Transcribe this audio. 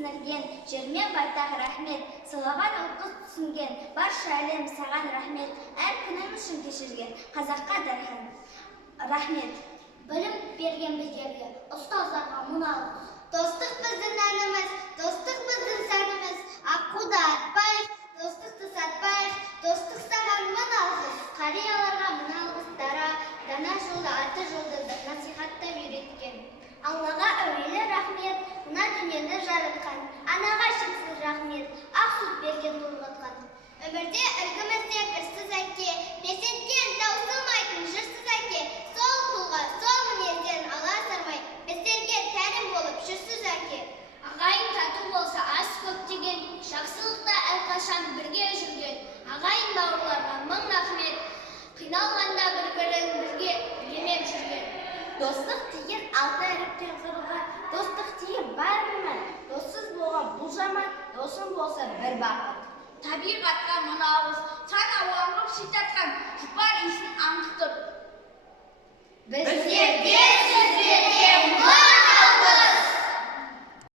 сіңірген, жерме байтақ рахмет. Сыйлаған ұлт түсінген, барша әлем саған рахмет. Әр күнім үшін кешірген, қазаққа дархан рахмет. Білім берген біздерге, ұстаздарға мың алғыс. Достық біздің әніміз, достық біздің сәніміз. Аққуды атпайық, достықты сатпайық, достық саған мың алғыс. Қарияларға мың алғыс дара, дана жолды, аты жолды насихаттап үйреткен. Аллаға әуелі рахмет, мына дүниені жаратқан. Анаға шексіз рахмет, ақ сүт берген толғатқан. Өмірде үлгімізден кірсіз әке, перзенттен таусылмайтын жырсыз әке. Сол тұлға, сол мінезден ала сармай, біздерге тәлім болып жүрсіз әке. Ағайын тату болса ас көп деген, жақсылықта әрқашан бірге жүрген. Ағайын бауырларға мың рахмет, қиналғанда бір-бірін бірге елемеп жүрген. Достық деген алты әріптен құрылған, достық деген бар білмін. Доссыз болған бұл жаман, досың болса бір бақыт. Табиғатқа мың алғыс, сан ауанғып шитатқан жұпар исін аңдықтыр. Біздерге